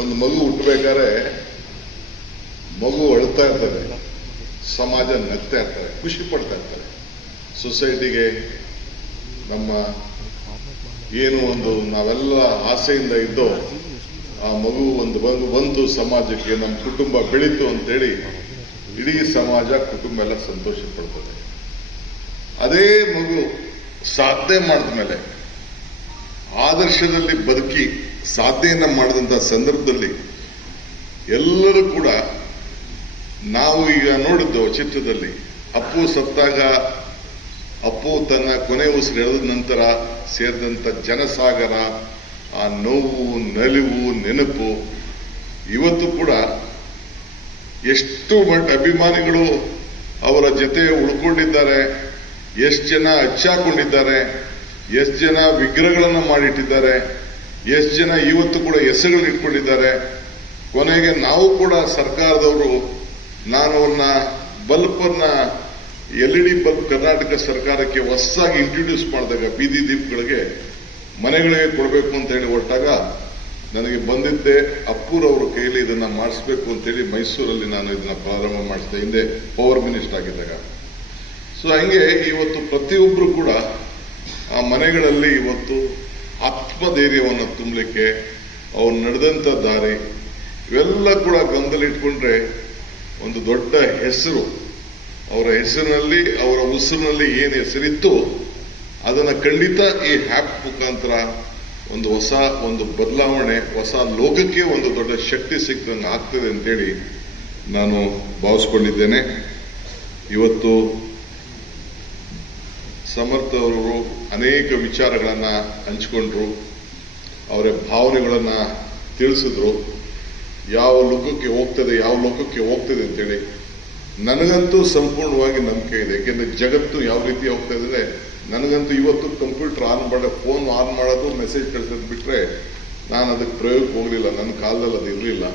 ಒಂದು ಮಗು ಹುಟ್ಟಬೇಕಾದ್ರೆ ಮಗು ಅಳ್ತಾ ಇರ್ತದೆ, ಸಮಾಜ ನಗ್ತಾ ಇರ್ತಾರೆ ಖುಷಿ ಪಡ್ತಾ ಇರ್ತಾರೆ ಸೊಸೈಟಿಗೆ ನಮ್ಮ ಏನು ಒಂದು ನಾವೆಲ್ಲ ಆಸೆಯಿಂದ ಇದ್ದೋ ಆ ಮಗು ಒಂದು ಬಂದು ಬಂದು ಸಮಾಜಕ್ಕೆ, ನಮ್ಮ ಕುಟುಂಬ ಬೆಳೀತು ಅಂತೇಳಿ ಇಡೀ ಸಮಾಜ ಕುಟುಂಬ ಎಲ್ಲ ಸಂತೋಷ ಪಡ್ತದೆ. ಅದೇ ಮಗು ಸಾಧನೆ ಮಾಡಿದ ಮೇಲೆ ಆದರ್ಶದಲ್ಲಿ ಬದುಕಿ ಸಾಧನೆಯನ್ನ ಮಾಡಿದಂತ ಸಂದರ್ಭದಲ್ಲಿ ಎಲ್ಲರೂ ಕೂಡ ನಾವು ಈಗ ನೋಡಿದ್ದು ಚಿತ್ರದಲ್ಲಿ ಅಪ್ಪು ಸತ್ತಾಗ ಅಪ್ಪು ತನ್ನ ಕೊನೆ ಉಸಿರು ಎಳೆದ ನಂತರ ಸೇರಿದಂತ ಜನಸಾಗರ, ಆ ನೋವು, ನಲಿವು, ನೆನಪು, ಇವತ್ತು ಕೂಡ ಎಷ್ಟು ಮಟ್ಟ ಅಭಿಮಾನಿಗಳು ಅವರ ಜೊತೆ ಉಳ್ಕೊಂಡಿದ್ದಾರೆ, ಎಷ್ಟು ಜನ ಅಚ್ಚಾಕೊಂಡಿದ್ದಾರೆ ಎಷ್ಟು ಜನ ವಿಗ್ರಹಗಳನ್ನು ಮಾಡಿಟ್ಟಿದ್ದಾರೆ ಎಷ್ಟು ಜನ ಇವತ್ತು ಕೂಡ ಹೆಸರುಗಳು ಇಟ್ಕೊಂಡಿದ್ದಾರೆ. ಕೊನೆಗೆ ನಾವು ಕೂಡ ಸರ್ಕಾರದವರು ನಾನು ಅವ್ರನ್ನ ಬಲ್ಪನ್ನ L E D bulb Karnataka ಸರ್ಕಾರಕ್ಕೆ ಹೊಸದಾಗಿ ಇಂಟ್ರೊಡ್ಯೂಸ್ ಮಾಡಿದಾಗ ಬೀದಿ ದೀಪಗಳಿಗೆ ಮನೆಗಳಿಗೆ ಕೊಡಬೇಕು ಅಂತ ಹೇಳಿ ಹೊರಟಾಗ ನನಗೆ ಬಂದಿದ್ದೆ ಅಪ್ಪೂರವ್ರ ಕೈಯಲ್ಲಿ ಇದನ್ನ ಮಾಡಿಸ್ಬೇಕು ಅಂತೇಳಿ ಮೈಸೂರಲ್ಲಿ ನಾನು ಇದನ್ನ ಪ್ರಾರಂಭ ಮಾಡಿಸಿದೆ. ಹಿಂದೆ ಪವರ್ ಮಿನಿಸ್ಟರ್ ಆಗಿದ್ದಾಗ. ಸೊ ಹಂಗೆ ಇವತ್ತು ಪ್ರತಿಯೊಬ್ಬರು ಕೂಡ ಆ ಮನೆಗಳಲ್ಲಿ ಇವತ್ತು ಆತ್ಮಧೈರ್ಯವನ್ನು ತುಂಬಲಿಕ್ಕೆ ಅವ್ರು ನಡೆದಂಥ ದಾರಿ, ಇವೆಲ್ಲ ಕೂಡ ಗಮನದಲ್ಲಿಟ್ಕೊಂಡ್ರೆ ಒಂದು ದೊಡ್ಡ ಹೆಸರು. ಅವರ ಹೆಸರಿನಲ್ಲಿ, ಅವರ ಉಸಿರಿನಲ್ಲಿ ಏನು ಹೆಸರಿತ್ತು ಅದನ್ನು ಖಂಡಿತ ಈ ಹ್ಯಾಪ್ ಮುಖಾಂತರ ಒಂದು ಹೊಸ ಒಂದು ಬದಲಾವಣೆ, ಹೊಸ ಲೋಕಕ್ಕೆ ಒಂದು ದೊಡ್ಡ ಶಕ್ತಿ ಸಿಕ್ಕಂಗೆ ಆಗ್ತದೆ ಅಂತೇಳಿ ನಾನು ಭಾವಿಸ್ಕೊಂಡಿದ್ದೇನೆ. ಇವತ್ತು ಸಮರ್ಥ ಅವರು ಅನೇಕ ವಿಚಾರಗಳನ್ನ ಹಂಚಿಕೊಂಡ್ರು, ಅವರ ಭಾವನೆಗಳನ್ನ ತಿಳಿಸಿದ್ರು. ಯಾವ ಲೋಕಕ್ಕೆ ಹೋಗ್ತದೆ, ಯಾವ ಲೋಕಕ್ಕೆ ಹೋಗ್ತದೆ ಅಂತೇಳಿ. ನನಗಂತೂ ಸಂಪೂರ್ಣವಾಗಿ ನಂಬಿಕೆ ಇದೆ. ಯಾಕೆಂದ್ರೆ ಜಗತ್ತು ಯಾವ ರೀತಿ ಹೋಗ್ತಾ ಇದ್ರೆ, ನನಗಂತೂ ಇವತ್ತು ಕಂಪ್ಯೂಟರ್ ಆನ್ ಮಾಡೋ, ಫೋನ್ ಆನ್ ಮಾಡೋದು, ಮೆಸೇಜ್ ಕಳಿಸೋದು ಬಿಟ್ರೆ ನಾನು ಅದಕ್ಕೆ ಪ್ರಯೋಗಕ್ಕೆ ಹೋಗಲಿಲ್ಲ. ನನ್ನ ಕಾಲದಲ್ಲಿ ಅದು ಇರಲಿಲ್ಲ.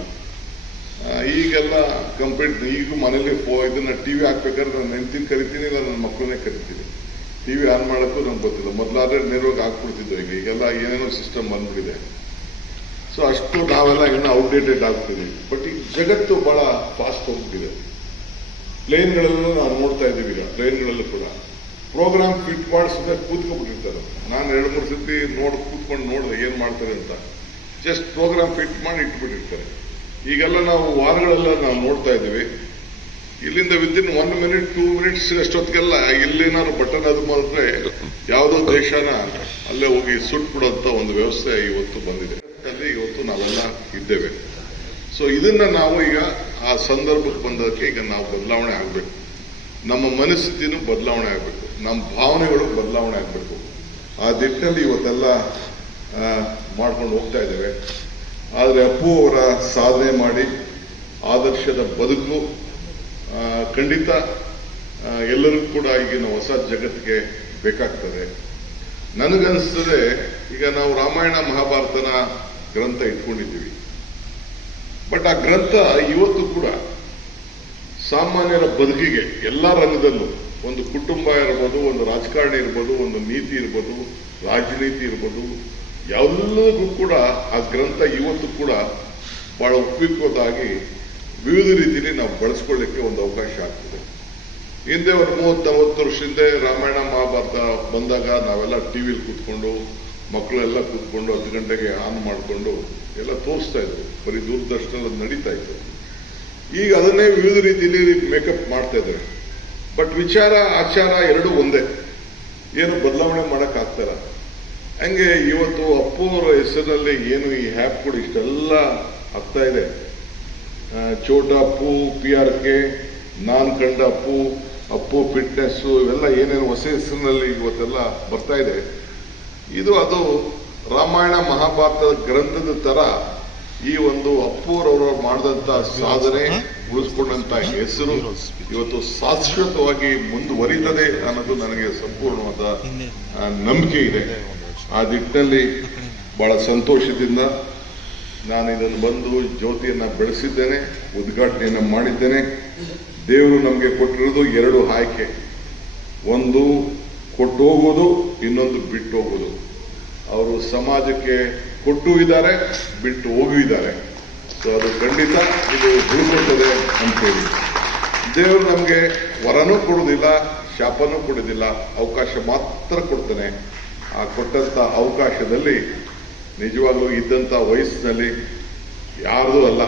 ಈಗೆಲ್ಲ ಕಂಪ್ಯೂಟರ್, ಈಗ ಮನೇಲಿ ಫೋ, ಇದನ್ನ ಟಿವಿ ಹಾಕ್ಬೇಕಾದ್ರೆ ನಾನು ಹೆಂಡ್ತಿನ ಕರಿತೀನಿ, ಇಲ್ಲ ನನ್ನ ಮಕ್ಕಳನ್ನೇ ಕರಿತೀನಿ. ಟಿವಿ ಆನ್ ಮಾಡೋಕ್ಕೂ ನಮ್ಗೆ ಗೊತ್ತಿಲ್ಲ. ಮೊದಲಾದ್ರೆ ನೆರವಾಗಿ ಹಾಕ್ಬಿಡ್ತಿದ್ದೆ ಈಗ. ಈಗೆಲ್ಲ ಏನೇನೋ ಸಿಸ್ಟಮ್ ಬಂದ್ಬಿಟ್ಟಿದೆ. ಸೊ ಅಷ್ಟು ನಾವೆಲ್ಲ ಇನ್ನೂ ಔಟ್ಡೇಟೆಡ್ ಆಗ್ತೀವಿ. ಬಟ್ ಈ ಜಗತ್ತು ಬಹಳ ಫಾಸ್ಟ್ ಹೋಗ್ತಿದೆ ಪ್ಲೇನ್ಗಳಲ್ಲೂ ನಾವು ನೋಡ್ತಾ ಇದ್ದೀವಿ ಈಗ. ಟ್ರೈನ್ಗಳಲ್ಲೂ ಕೂಡ. ಪ್ರೋಗ್ರಾಮ್ ಫಿಟ್ ಮಾಡಿ ಕೂತ್ಕೊಂಡ್ಬಿಟ್ಟಿರ್ತಾರೆ. ನಾನು ಎರಡು ಮೂರು ಸತಿ ನೋಡಿ, ಕೂತ್ಕೊಂಡು ನೋಡಿದೆ ಏನು ಮಾಡ್ತಾರೆ ಅಂತ. ಜಸ್ಟ್ ಪ್ರೋಗ್ರಾಮ್ ಫಿಟ್ ಮಾಡಿ ಇಟ್ಬಿಟ್ಟಿರ್ತಾರೆ. ಈಗೆಲ್ಲ ನಾವು ವಾರಗಳೆಲ್ಲ ನಾವು ನೋಡ್ತಾ ಇದ್ದೀವಿ. ಇಲ್ಲಿಂದ within one minute two minutes ಅಷ್ಟೊತ್ತಿಗೆಲ್ಲ ಇಲ್ಲೇನಾದ್ರು ಬಟನ್ ಅದು ಮಾಡಿದ್ರೆ ಯಾವುದೋ ದೇಶನ ಅಲ್ಲೇ ಹೋಗಿ ಸುಟ್ಬಿಡೋಂತ ಒಂದು ವ್ಯವಸ್ಥೆ ಇವತ್ತು ಬಂದಿದೆ. ಅಲ್ಲಿ ಇವತ್ತು ನಾವೆಲ್ಲ ಇದ್ದೇವೆ. ಸೊ ಇದನ್ನ ನಾವು ಈಗ ಆ ಸಂದರ್ಭಕ್ಕೆ ಬಂದಕ್ಕೆ ಈಗ ನಾವು ಬದಲಾವಣೆ ಆಗಬೇಕು. ನಮ್ಮ ಮನಸ್ಥಿತಿನೂ ಬದಲಾವಣೆ ಆಗಬೇಕು. ನಮ್ಮ ಭಾವನೆಗಳು ಬದಲಾವಣೆ ಆಗಬೇಕು. ಆ ದಿಟ್ಟಿನಲ್ಲಿ ಇವತ್ತೆಲ್ಲ ಮಾಡ್ಕೊಂಡು ಹೋಗ್ತಾ ಇದ್ದೇವೆ. ಆದರೆ ಅಪ್ಪು ಅವರ ಸಾಧನೆ ಮಾಡಿ ಆದರ್ಶದ ಬದುಕು ಖಂಡಿತ ಎಲ್ಲರಿಗೂ ಕೂಡ ಈಗಿನ ಹೊಸ ಜಗತ್ತಿಗೆ ಬೇಕಾಗ್ತದೆ. ನನಗನ್ಸ್ತದೆ ಈಗ ನಾವು ರಾಮಾಯಣ ಮಹಾಭಾರತನ ಗ್ರಂಥ ಇಟ್ಕೊಂಡಿದ್ದೀವಿ. ಬಟ್ ಆ ಗ್ರಂಥ ಇವತ್ತು ಕೂಡ ಸಾಮಾನ್ಯರ ಬದುಕಿಗೆ, ಎಲ್ಲ ರಂಗದಲ್ಲೂ, ಒಂದು ಕುಟುಂಬ ಇರ್ಬೋದು, ಒಂದು ರಾಜಕಾರಣಿ ಇರ್ಬೋದು, ಒಂದು ನೀತಿ ಇರ್ಬೋದು, ರಾಜನೀತಿ ಇರ್ಬೋದು ಎಲ್ಲರಿಗೂ ಕೂಡ ಆ ಗ್ರಂಥ ಇವತ್ತು ಕೂಡ ಬಹಳ ಉಪಯುಕ್ತವಾಗಿ ವಿವಿಧ ರೀತಿಯಲ್ಲಿ ನಾವು ಬಳಸ್ಕೊಳ್ಳಿಕ್ಕೆ ಒಂದು ಅವಕಾಶ ಆಗ್ತದೆ. ಹಿಂದೆ ಒಂದು ಮೂವತ್ತು ನಲವತ್ತು ವರ್ಷ ಹಿಂದೆ ರಾಮಾಯಣ, ಮಹಾಭಾರತ ಬಂದಾಗ ನಾವೆಲ್ಲ ಟಿ ವಿಲಿ ಕೂತ್ಕೊಂಡು, ಮಕ್ಕಳೆಲ್ಲ ಕೂತ್ಕೊಂಡು ಹತ್ತು ಗಂಟೆಗೆ ಆನ್ ಮಾಡಿಕೊಂಡು ಎಲ್ಲ ತೋರಿಸ್ತಾ ಇದ್ರು ಬರೀ ದೂರದರ್ಶನದಲ್ಲಿ ನಡೀತಾ ಇತ್ತು. ಈಗ ಅದನ್ನೇ ವಿವಿಧ ರೀತಿಯಲ್ಲಿ ಮೇಕಪ್ ಮಾಡ್ತಾ ಇದ್ದಾರೆ. ಬಟ್ ವಿಚಾರ, ಆಚಾರ ಎರಡು ಒಂದೇ. ಏನು ಬದಲಾವಣೆ ಮಾಡಕ್ ಆಗ್ತಾರ ಹಂಗೆ ಇವತ್ತು ಅಪ್ಪು ಅವರ ಹೆಸರಿನಲ್ಲಿ ಏನು ಈ ಹ್ಯಾಪ್ ಕೂಡ ಇಷ್ಟೆಲ್ಲ ಆಗ್ತಾ ಇದೆ. ಚೋಟ ಅಪ್ಪು ಪಿ ಆರ್ ಕೆ, ನಾನ್ ಕಂಡ ಅಪ್ಪು ಅಪ್ಪು ಫಿಟ್ನೆಸ್ ಇವೆಲ್ಲ ಏನೇನು ಹೊಸ ಹೆಸರಿನಲ್ಲಿ ಇವತ್ತೆಲ್ಲ ಬರ್ತಾ ಇದೆ. ಇದು ಅದು ರಾಮಾಯಣ ಮಹಾಭಾರತದ ಗ್ರಂಥದ ತರ ಈ ಒಂದು ಅಪ್ಪೂರವರು ಮಾಡಿದಂತ ಸಾಧನೆ, ಉಳಿಸ್ಕೊಂಡಂತ ಹೆಸರು ಇವತ್ತು ಶಾಶ್ವತವಾಗಿ ಮುಂದುವರಿತದೆ ಅನ್ನೋದು ನನಗೆ ಸಂಪೂರ್ಣವಾದ ನಂಬಿಕೆ ಇದೆ. ಆ ದಿಟ್ಟಿನಲ್ಲಿ ಬಹಳ ಸಂತೋಷದಿಂದ ನಾನು ಇದನ್ನು ಬಂದು ಜ್ಯೋತಿಯನ್ನ ಬೆಳೆಸಿದ್ದೇನೆ, ಉದ್ಘಾಟನೆಯನ್ನು ಮಾಡಿದ್ದೇನೆ. ದೇವರು ನಮಗೆ ಕೊಟ್ಟಿರೋದು ಎರಡು ಆಯ್ಕೆ. ಒಂದು ಕೊಟ್ಟು ಹೋಗೋದು ಇನ್ನೊಂದು ಬಿಟ್ಟು ಹೋಗೋದು ಅವರು ಸಮಾಜಕ್ಕೆ ಕೊಟ್ಟು ಇದ್ದಾರೆ, ಬಿಟ್ಟು ಹೋಗೂ ಇದ್ದಾರೆ. ಸೊ ಅದು ಖಂಡಿತ ಇದು ಉಳ್ಕೊಳ್ತದೆ ಅಂತೇಳಿ. ದೇವರು ನಮಗೆ ವರನೂ ಕೊಡುವುದಿಲ್ಲ ಶಾಪನೂ ಕೊಡುವುದಿಲ್ಲ ಅವಕಾಶ ಮಾತ್ರ ಕೊಡ್ತಾನೆ. ಆ ಕೊಟ್ಟಂತ ಅವಕಾಶದಲ್ಲಿ ನಿಜವಾಗ್ಲೂ ಇದ್ದಂಥ ವಯಸ್ಸಿನಲ್ಲಿ ಯಾರ್ದೂ ಅಲ್ಲ.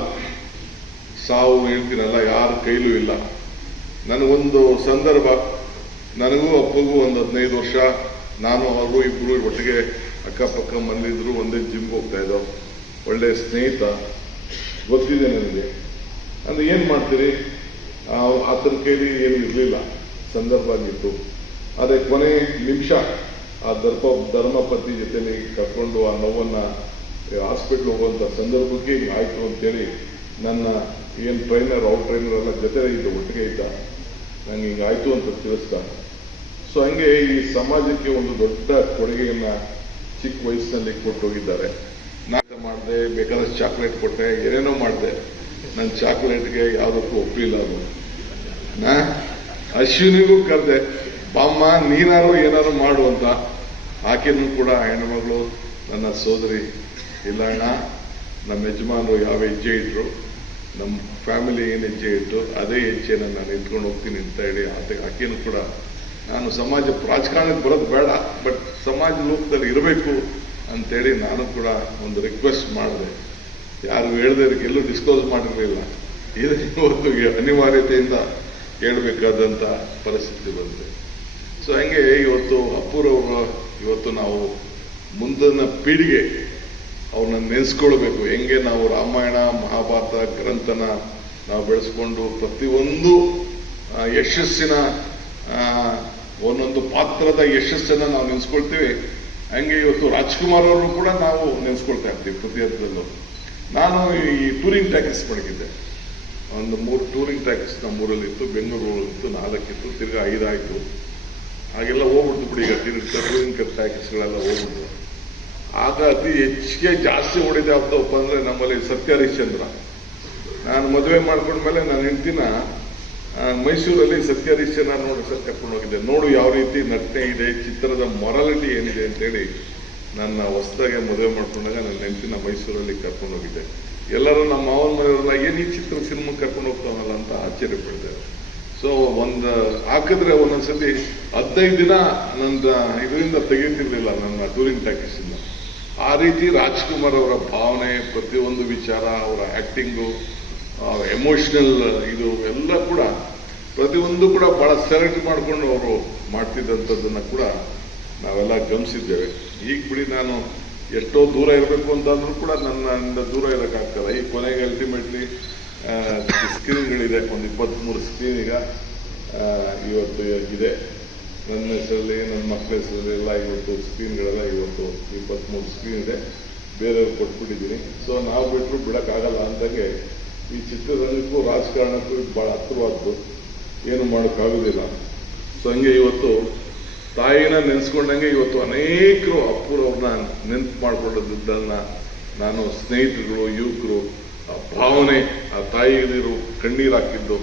ಸಾವು ಹೇಳ್ತೀನಲ್ಲ, ಯಾರ ಕೈಲೂ ಇಲ್ಲ. ನನಗೊಂದು ಸಂದರ್ಭ, ನನಗೂ ಅಪ್ಪಗೂ ಒಂದು ಹದಿನೈದು ವರ್ಷ. ನಾನು ಅವರು ಇಬ್ಬರು ಒಟ್ಟಿಗೆ ಅಕ್ಕಪಕ್ಕ ಮನೆಯಿದ್ರು ಒಂದೇ ಜಿಮ್ಗೆ ಹೋಗ್ತಾ ಇದ್ದೋ. ಒಳ್ಳೆ ಸ್ನೇಹಿತ, ಗೊತ್ತಿದೆ ನನಗೆ. ಅಂದ್ರೆ ಏನು ಮಾಡ್ತೀರಿ? ಆತನ ಕೈಲಿ ಏನು ಇರಲಿಲ್ಲ ಸಂದರ್ಭ ಆಗಿತ್ತು. ಅದೇ ಕೊನೆ ನಿಮಿಷ. ಆ ದರ್ಪ ಧರ್ಮಪತಿ ಜೊತೆಲಿ ಕರ್ಕೊಂಡು ಆ ನೋವನ್ನ ಹಾಸ್ಪಿಟ್ಲ್ ಹೋಗುವಂಥ ಸಂದರ್ಭಕ್ಕೆ ಹಿಂಗ್ ಆಯ್ತು ಅಂತೇಳಿ ನನ್ನ ಏನ್ ಟ್ರೈನರ್ ಔಟ್ ಟ್ರೈನರ್ ಎಲ್ಲ ಜೊತೆ ಇದ್ದ ಒಟ್ಟಿಗೆ ಇದ್ದ. ನಂಗೆ ಹಿಂಗಾಯ್ತು ಅಂತ ತಿಳಿಸ್ದ. ಸೊ ಹಂಗೆ ಈ ಸಮಾಜಕ್ಕೆ ಒಂದು ದೊಡ್ಡ ಕೊಡುಗೆಯನ್ನ ಚಿಕ್ಕ ವಯಸ್ಸಿನಲ್ಲಿ ಕೊಟ್ಟೋಗಿದ್ದಾರೆ. ನಾಟ ಮಾಡಿದೆ, ಬೇಕಾದಷ್ಟು ಚಾಕ್ಲೇಟ್ ಕೊಟ್ಟೆ, ಏನೇನೋ ಮಾಡಿದೆ. ನನ್ನ ಚಾಕ್ಲೇಟ್ಗೆ ಯಾವುದಕ್ಕೂ ಒಪ್ಪಿಲ್ಲ ಅದು. ನಾ ಅಶ್ವಿನಿಗೂ ಕರೆದೆ. ಬಾಮ್ಮ ನೀನಾರು ಏನಾರು ಮಾಡು ಅಂತ ಆಕೆನೂ ಕೂಡ ಹೆಣ್ಮಗಳು ನನ್ನ ಸೋದರಿ, ಇಲ್ಲ ಅಣ್ಣ, ನಮ್ಮ ಯಜಮಾನರು ಯಾವ ಹೆಜ್ಜೆ ಇಟ್ರು, ನಮ್ಮ ಫ್ಯಾಮಿಲಿ ಏನು ಹೆಜ್ಜೆ ಇಟ್ಟು ಅದೇ ಹೆಜ್ಜೆನ ನಾನು ಇಟ್ಕೊಂಡು ಹೋಗ್ತೀನಿ ಅಂತ ಹೇಳಿ ಆತ, ಆಕೆನೂ ಕೂಡ ನಾನು ಸಮಾಜ, ರಾಜಕಾರಣಕ್ಕೆ ಬರೋದು ಬೇಡ, ಬಟ್ ಸಮಾಜ ಲೋಕದಲ್ಲಿ ಇರಬೇಕು ಅಂತೇಳಿ ನಾನು ಕೂಡ ಒಂದು ರಿಕ್ವೆಸ್ಟ್ ಮಾಡಿದೆ. ಯಾರು ಹೇಳ್ದೆ ಎಲ್ಲೂ ಡಿಸ್ಕ್ಲೋಸ್ ಮಾಡಿರಲಿಲ್ಲ. ಇದು ಇವತ್ತು ಅನಿವಾರ್ಯತೆಯಿಂದ ಹೇಳಬೇಕಾದಂಥ ಪರಿಸ್ಥಿತಿ ಬಂದಿದೆ. ಸೊ ಹಂಗೆ ಇವತ್ತು ಅಪ್ಪುರವ್ರ ಇವತ್ತು ನಾವು ಮುಂದಿನ ಪೀಳಿಗೆ ಅವ್ರನ್ನ ನೆನೆಸ್ಕೊಳ್ಬೇಕು. ಹೆಂಗೆ ನಾವು ರಾಮಾಯಣ, ಮಹಾಭಾರತ ಗ್ರಂಥನ ನಾವು ಬೆಳೆಸ್ಕೊಂಡು ಪ್ರತಿಯೊಂದು ಯಶಸ್ಸಿನ ಒಂದೊಂದು ಪಾತ್ರದ ಯಶಸ್ಸನ್ನ ನಾವು ನೆನೆಸ್ಕೊಳ್ತೀವಿ. ಹಂಗೆ ಇವತ್ತು ರಾಜ್ಕುಮಾರ್ ಅವರು ಕೂಡ ನಾವು ನೆನೆಸ್ಕೊಳ್ತಾ ಇರ್ತೀವಿ ಪ್ರತಿಯೊಂದರಲ್ಲೂ ನಾನು ಈ ಟೂರಿಂಗ್ ಟ್ಯಾಕ್ಸ್ ಪಡಗಿದ್ದೆ ಒಂದು ಮೂರು ಟೂರಿಂಗ್ ಟ್ಯಾಕ್ಸ್ ನಮ್ಮೂರಲ್ಲಿತ್ತು, ಬೆಂಗಳೂರಲ್ಲಿತ್ತು, ನಾಲ್ಕಿತ್ತು, ತಿರ್ಗಾ ಐದಾಯ್ತು. ಹಾಗೆಲ್ಲ ಹೋಗ್ಬಿಡ್ತು ಬಿಡಿ ಈಗ. ಟೂರಿಂಗ್ ಟ್ಯಾಕ್ಸ್ಗಳೆಲ್ಲ ಹೋಗ್ಬಿಡ್ತು. ಆಗ ಅತಿ ಹೆಚ್ಚಿಗೆ ಜಾಸ್ತಿ ಹೊಡಿದೆ ಯಾವ್ದಪ್ಪ ಅಂದ್ರೆ ನಮ್ಮಲ್ಲಿ ಸತ್ಯ ಹರಿಶ್ಚಂದ್ರ ನಾನು ಮದುವೆ ಮಾಡ್ಕೊಂಡ್ಮೇಲೆ ನನ್ನ ಹೆಂಡ್ತಿನ ಮೈಸೂರಲ್ಲಿ ಸತ್ಯ ಹರಿಶ್ಚಂದ್ರ ನೋಡಿ ಸರ್ ಕರ್ಕೊಂಡು ಹೋಗಿದ್ದೆ. ನೋಡು ಯಾವ ರೀತಿ ನಟನೆ ಇದೆ, ಚಿತ್ರದ ಮೊರಾಲಿಟಿ ಏನಿದೆ ಅಂತೇಳಿ ನನ್ನ ಹೊಸದಾಗೆ ಮದುವೆ ಮಾಡ್ಕೊಂಡಾಗ ನನ್ನ ಹೆಂಡ್ತಿನ ಮೈಸೂರಲ್ಲಿ ಕರ್ಕೊಂಡು ಹೋಗಿದ್ದೆ. ಎಲ್ಲರೂ ನಮ್ಮ ಮಾವನ ಮನೆಯವ್ರನ್ನ ಏನೀ ಚಿತ್ರ ಸಿನಿಮಾ ಕರ್ಕೊಂಡು ಹೋಗ್ತಾವಲ್ಲ ಅಂತ ಆಶ್ಚರ್ಯ ಪಡ್ತಾರೆ ಸೊ, ಒಂದು, ಹಾಕಿದ್ರೆ ಒಂದೊಂದ್ಸತಿ ಹದಿನೈದು ದಿನ ನನ್ನ ಇದರಿಂದ ತೆಗೀತಿರ್ಲಿಲ್ಲ ನನ್ನ ಟೂರಿಂಗ್ ಟ್ಯಾಕಿಸ್ ಆ ರೀತಿ ರಾಜ್ಕುಮಾರ್ ಅವರ ಭಾವನೆ, ಪ್ರತಿಯೊಂದು ವಿಚಾರ, ಅವರ ಆ್ಯಕ್ಟಿಂಗು ಎಮೋಷನಲ್ ಇದು ಎಲ್ಲ ಕೂಡ ಪ್ರತಿಯೊಂದು ಕೂಡ ಬಹಳ ಸೆಲೆಕ್ಟ್ ಮಾಡಿಕೊಂಡು ಅವರು ಮಾಡ್ತಿದ್ದಂಥದ್ದನ್ನು ಕೂಡ ನಾವೆಲ್ಲ ಗಮನಿಸಿದ್ದೇವೆ. ಈಗ ಬಿಡಿ ನಾನು ಎಷ್ಟೋ ದೂರ ಇರಬೇಕು ಅಂತಂದ್ರೂ ಕೂಡ ನನ್ನಿಂದ ದೂರ ಇರೋಕ್ಕಾಗ್ತಲ್ಲ. ಈ ಕೊನೆಗೆ ಅಲ್ಟಿಮೇಟ್ಲಿ ಸ್ಕ್ರೀನ್ಗಳಿದೆ ಒಂದು ಇಪ್ಪತ್ತ್ಮೂರು ಸ್ಕ್ರೀನ್ ಈಗ ಇವತ್ತು ಇದೆ. ನನ್ನ ಹೆಸರಲ್ಲಿ, ನನ್ನ ಮಕ್ಕಳ ಹೆಸರಲ್ಲಿ ಎಲ್ಲ ಇವತ್ತು ಸ್ಕ್ರೀನ್ಗಳೆಲ್ಲ ಇವತ್ತು ಇಪ್ಪತ್ತ್ಮೂರು ಸ್ಕ್ರೀನ್ ಇದೆ. ಬೇರೆಯವ್ರು ಕೊಟ್ಬಿಟ್ಟಿದ್ದೀನಿ. ಸೊ ನಾವು ಬಿಟ್ಟರು ಬಿಡೋಕ್ಕಾಗಲ್ಲ ಅಂದಂಗೆ ಈ ಚಿತ್ರರಂಗಕ್ಕೂ ರಾಜಕಾರಣಕ್ಕೂ ಭಾಳ ಹತ್ತಿರವಾದ್ದು ಏನು ಮಾಡೋಕ್ಕಾಗೋದಿಲ್ಲ. ಸೊ ಹಂಗೆ ಇವತ್ತು ತಾಯಿನ ನೆನೆಸ್ಕೊಂಡಂಗೆ ಇವತ್ತು ಅನೇಕರು ಅಪ್ಪುರವ್ರನ್ನ ನೆನ್ಪು ಮಾಡಿಕೊಂಡದ್ದನ್ನು ನಾನು ಸ್ನೇಹಿತರುಗಳು, ಯುವಕರು ಆ ಭಾವನೆ ಆ ತಾಯಿಗಿರು ಕಣ್ಣೀರು ಹಾಕಿದ್ದು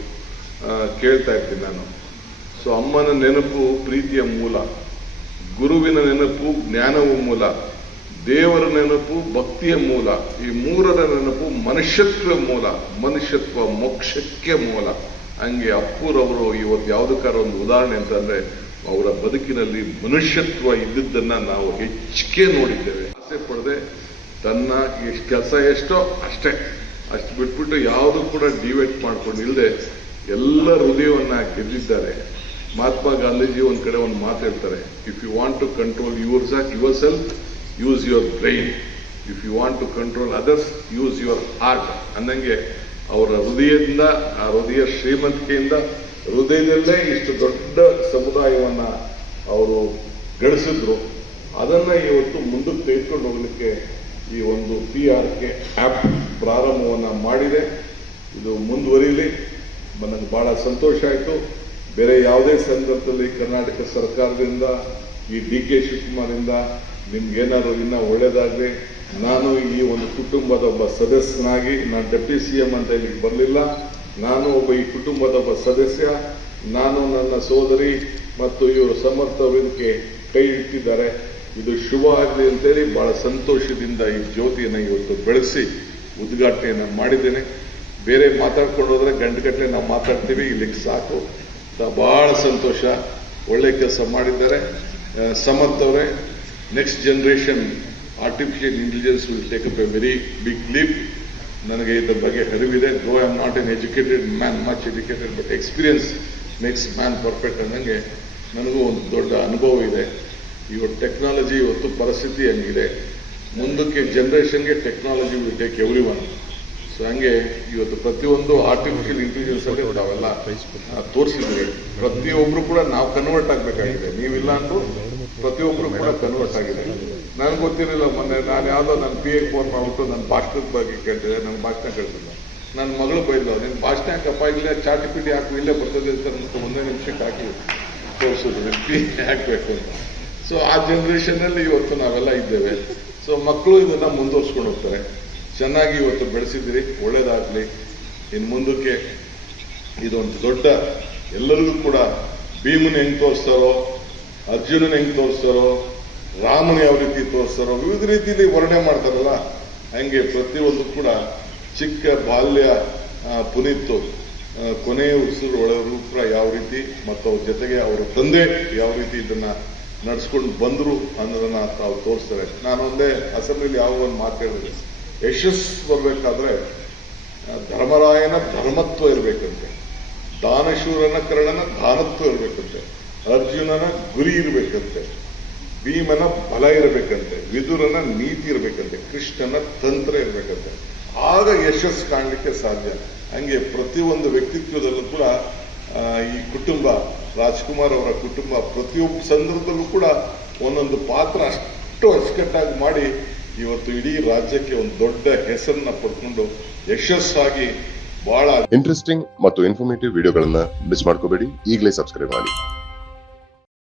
ಕೇಳ್ತಾ ಇರ್ತೀನಿ ನಾನು. ಸೊ ಅಮ್ಮನ ನೆನಪು ಪ್ರೀತಿಯ ಮೂಲ, ಗುರುವಿನ ನೆನಪು ಜ್ಞಾನವು ಮೂಲ, ದೇವರ ನೆನಪು ಭಕ್ತಿಯ ಮೂಲ, ಈ ಮೂರರ ನೆನಪು ಮನುಷ್ಯತ್ವ ಮೂಲ, ಮನುಷ್ಯತ್ವ ಮೋಕ್ಷಕ್ಕೆ ಮೂಲ. ಹಂಗೆ ಅಪ್ಪೂರವರು ಇವತ್ತು ಯಾವುದಕ್ಕಾರ ಒಂದು ಉದಾಹರಣೆ ಅಂತಂದ್ರೆ, ಅವರ ಬದುಕಿನಲ್ಲಿ ಮನುಷ್ಯತ್ವ ಇದ್ದಿದ್ದನ್ನ ನಾವು ಹೆಚ್ಚಿಗೆ ನೋಡಿದ್ದೇವೆ. ಆಸೆ ಪಡದೆ ತನ್ನ ಎಷ್ಟು ಕೆಲಸ ಎಷ್ಟೋ ಅಷ್ಟೇ. ಅಷ್ಟು ಬಿಟ್ಬಿಟ್ಟು ಯಾವುದು ಕೂಡ ಡಿವೈಟ್ ಮಾಡ್ಕೊಂಡು ಇಲ್ಲದೆ ಎಲ್ಲ ಹೃದಯವನ್ನ ಗೆದ್ದಿದ್ದಾರೆ. ಮಹಾತ್ಮ ಗಾಂಧೀಜಿ ಒಂದ್ ಕಡೆ ಒಂದು ಮಾತು ಹೇಳ್ತಾರೆ if you want to control your yourself use your brain if you want to control others use your heart ಅಂದಂಗೆ ಅವರ ಹೃದಯದಿಂದ, ಆ ಹೃದಯ ಶ್ರೀಮಂತಿಕೆಯಿಂದ, ಹೃದಯದಲ್ಲೇ ಇಷ್ಟು ದೊಡ್ಡ ಸಮುದಾಯವನ್ನ ಅವರು ಗಳಿಸಿದ್ರು. ಅದನ್ನ ಇವತ್ತು ಮುಂದಕ್ಕೆ ತೆಗೆದುಕೊಂಡು ಹೋಗ್ಲಿಕ್ಕೆ ಈ ಒಂದು ಪಿ ಆರ್ ಕೆ ಆಪ್ ಪ್ರಾರಂಭವನ್ನು ಮಾಡಿದೆ. ಇದು ಮುಂದುವರಿಲಿ. ನನಗೆ ಬಹಳ ಸಂತೋಷ ಆಯಿತು. ಬೇರೆ ಯಾವುದೇ ಸಂದರ್ಭದಲ್ಲಿ ಕರ್ನಾಟಕ ಸರ್ಕಾರದಿಂದ, ಈ ಡಿ ಕೆ ಶಿವಕುಮಾರಿಂದ ನಿಮ್ಗೇನಾದ್ರು ಇನ್ನ ಒಳ್ಳೆಯದಾಗಲಿ ನಾನು ಈ ಒಂದು ಕುಟುಂಬದ ಒಬ್ಬ ಸದಸ್ಯನಾಗಿ, ನಾನು ಡೆಪ್ಟಿ ಸಿ ಎಂ ಅಂತ ಇಲ್ಲಿಗೆ ಬರಲಿಲ್ಲ. ನಾನು ಒಬ್ಬ ಈ ಕುಟುಂಬದ ಒಬ್ಬ ಸದಸ್ಯ. ನಾನು ನನ್ನ ಸೋದರಿ ಮತ್ತು ಇವರು ಸಮರ್ಥ ಕೈ ಇಟ್ಟಿದ್ದಾರೆ. ಇದು ಶುಭ ಆಗಲಿ ಅಂತೇಳಿ ಬಹಳ ಸಂತೋಷದಿಂದ ಈ ಜ್ಯೋತಿಯನ್ನು ಇವತ್ತು ಬೆಳೆಸಿ ಉದ್ಘಾಟನೆಯನ್ನು ಮಾಡಿದ್ದೇನೆ. ಬೇರೆ ಮಾತಾಡ್ಕೊಂಡು ಹೋದ್ರೆ ಗಂಟೆಗಟ್ಟಲೆ ನಾವು ಮಾತಾಡ್ತೀವಿ, ಇಲ್ಲಿಗೆ ಸಾಕು. ಬಹಳ ಸಂತೋಷ. ಒಳ್ಳೆ ಕೆಲಸ ಮಾಡಿದ್ದಾರೆ. ಸಮರ್ಥವರೇ next generation artificial intelligence will take up a very big leap ನನಗೆ ಇದ್ರ ಬಗ್ಗೆ ಅರಿವಿದೆ. Go I am not an educated man much educated but experience makes man perfect ಅನ್ನಂಗೆ ನನಗೂ ಒಂದು ದೊಡ್ಡ ಅನುಭವ ಇದೆ. ಇವತ್ತು ಟೆಕ್ನಾಲಜಿ ಇವತ್ತು ಪರಿಸ್ಥಿತಿ ಹಂಗಿದೆ ಮುಂದಕ್ಕೆ ಜನರೇಷನ್ಗೆ technology will take everyone so ಹಂಗೆ ಇವತ್ತು ಪ್ರತಿಯೊಂದು ಆರ್ಟಿಫಿಷಿಯಲ್ ಇಂಟೆಲಿಜೆನ್ಸ್ ಅಲ್ಲಿ ನಾವೆಲ್ಲ ತೋರಿಸಿದ್ವಿ ಪ್ರತಿಯೊಬ್ರು ಕೂಡ ನಾವು ಕನ್ವರ್ಟ್ ಆಗಬೇಕಾಗಿದೆ. ನೀವಿಲ್ಲ ಅಂದ್ರೂ ಪ್ರತಿಯೊಬ್ರು ಕೂಡ ಕನ್ವರ್ಟ್ ಆಗಿದೆ. ನನಗೆ ಗೊತ್ತಿರಲಿಲ್ಲ ಮೊನ್ನೆ, ನಾನು ಯಾವುದೋ ನನ್ನ ಪಿ ಎ ಫೋನ್ ಮಾಡ್ಬಿಟ್ಟು ನನ್ನ ಭಾಷಣದ ಬಗ್ಗೆ ಕೇಳಿದೆ ನನ್ನ ಭಾಷಣ ಕೇಳ್ತಿಲ್ಲ ನನ್ನ ಮಗಳು ಬೈದ್ಲು ನಿನ್ನ ಭಾಷಣ ಯಾಕಪ್ಪ? ಇಲ್ಲೇ ಚಾಟಿ ಹಾಕಿ, ಇಲ್ಲೇ ಬರ್ತದೆ ಅಂತ ಒಂದೇ ನಿಮಿಷಕ್ಕೆ ಹಾಕಿ ತೋರಿಸಿದ್ರು. ಪಿ ಹಾಕಬೇಕು ಅಂತ. ಸೊ ಆ ಜನರೇಷನ್ನಲ್ಲಿ ಇವತ್ತು ನಾವೆಲ್ಲ ಇದ್ದೇವೆ. ಸೊ ಮಕ್ಕಳು ಇದನ್ನ ಮುಂದುವರ್ಸ್ಕೊಂಡು ಹೋಗ್ತಾರೆ. ಚೆನ್ನಾಗಿ ಇವತ್ತು ಬೆಳೆಸಿದ್ರಿ ಒಳ್ಳೇದಾಗ್ಲಿ. ಇನ್ನು ಮುಂದಕ್ಕೆ ಇದೊಂದು ದೊಡ್ಡ, ಎಲ್ಲರಿಗೂ ಕೂಡ ಭೀಮನ್ ಹೆಂಗ್ ತೋರಿಸ್ತಾರೋ, ಅರ್ಜುನನ್ ಹೆಂಗ್ ತೋರಿಸ್ತಾರೋ, ರಾಮನ ಯಾವ ರೀತಿ ತೋರಿಸ್ತಾರೋ, ವಿವಿಧ ರೀತಿಯಲ್ಲಿ ವರ್ಣನೆ ಮಾಡ್ತಾರಲ್ಲ, ಹಂಗೆ ಪ್ರತಿಯೊಂದು ಕೂಡ ಚಿಕ್ಕ ಬಾಲ್ಯ ಪುನೀತು ಕೊನೆಯ ಉಸಿರು ಒಳಗೂ ಕೂಡ ಯಾವ ರೀತಿ ಮತ್ತು ಅವ್ರ ಜೊತೆಗೆ ಅವರ ತಂದೆ ಯಾವ ರೀತಿ ಇದನ್ನ ನಡ್ಸ್ಕೊಂಡು ಬಂದರು ಅನ್ನೋದನ್ನ ತಾವು ತೋರಿಸ್ತಾರೆ. ನಾನು ಒಂದೇ ಅಸೆಂಬ್ಲಿಲಿ ಯಾವ ಒಂದು ಮಾತು ಯಶಸ್ಸು ಬರಬೇಕಾದ್ರೆ ಧರ್ಮರಾಯನ ಧರ್ಮತ್ವ ಇರಬೇಕಂತೆ. ದಾನಶೂರನ ಕರ್ಣನ ದಾನತ್ವ ಇರಬೇಕಂತೆ. ಅರ್ಜುನನ ಗುರಿ ಇರಬೇಕಂತೆ. ಭೀಮನ ಬಲ ಇರಬೇಕಂತೆ. ವಿದುರನ ನೀತಿ ಇರಬೇಕಂತೆ. ಕೃಷ್ಣನ ತಂತ್ರ ಇರಬೇಕಂತೆ. ಆಗ ಯಶಸ್ಸು ಕಾಣಲಿಕ್ಕೆ ಸಾಧ್ಯ. ಹಂಗೆ ಪ್ರತಿಯೊಂದು ವ್ಯಕ್ತಿತ್ವದಲ್ಲೂ ಕೂಡ ಈ ಕುಟುಂಬ ರಾಜ್ಕುಮಾರ್ ಅವರ ಕುಟುಂಬ ಪ್ರತಿಯೊಬ್ಬ ಸಂದರ್ಭದಲ್ಲೂ ಕೂಡ ಒಂದೊಂದು ಪಾತ್ರ ಅಷ್ಟು ಅಚ್ಚುಕಟ್ಟಾಗಿ ಮಾಡಿ ಇವತ್ತು ಇಡೀ ರಾಜ್ಯಕ್ಕೆ ಒಂದು ದೊಡ್ಡ ಹೆಸರನ್ನ ಪಡ್ಕೊಂಡು ಯಶಸ್ಸಾಗಿ ಬಹಳ ಇಂಟ್ರೆಸ್ಟಿಂಗ್ ಮತ್ತು ಇನ್ಫಾರ್ಮೇಟಿವ್ ವಿಡಿಯೋಗಳನ್ನ ಮಿಸ್ ಮಾಡ್ಕೋಬೇಡಿ. ಈಗಲೇ ಸಬ್ಸ್ಕ್ರೈಬ್ ಮಾಡಿ.